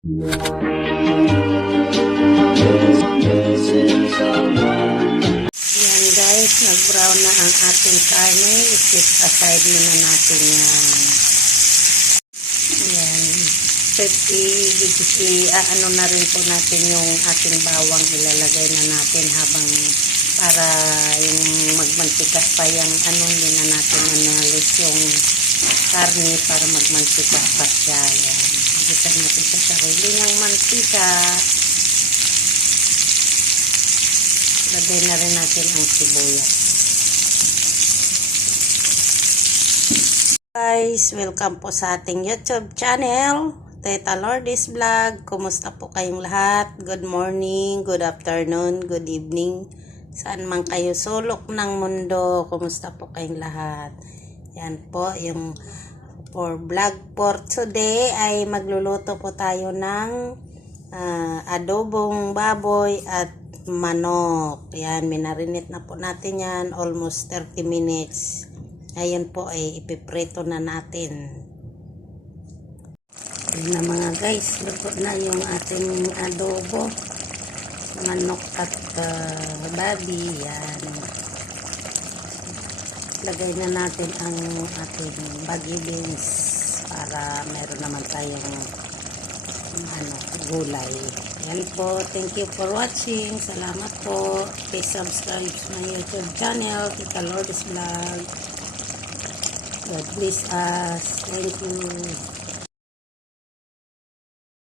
Yan guys, nag-brown na ang ating karne. I-flip aside muna natin yan. Yan. Ano na rin po natin yung ating bawang, ilalagay na natin habang para yung magmantika pa yung hindi na natin analis yung karne para magmantika pa siya. Yan. Gisa natin sa sarili niyang mantika. Lagay na rin natin ang sibuyas. Guys, welcome po sa ating YouTube channel, Teta Lourdes Vlog. Kumusta po kayong lahat? Good morning, good afternoon, good evening. Saan man kayo sulok ng mundo, kumusta po kayong lahat? Yan po yung for vlog for today ay magluluto po tayo ng adobong baboy at manok. Yan, minarinate na po natin yan almost 30 minutes. Ayun po ay ipiprito na natin. Yan na mga guys, luto na yung ating adobo manok at babi. Yan, lagay na natin ang ating baggy beans para meron naman tayong gulay. Yan po, thank you for watching. Salamat po. Please subscribe sa my YouTube channel, Teta Lourdes Vlog. God bless us. Thank you.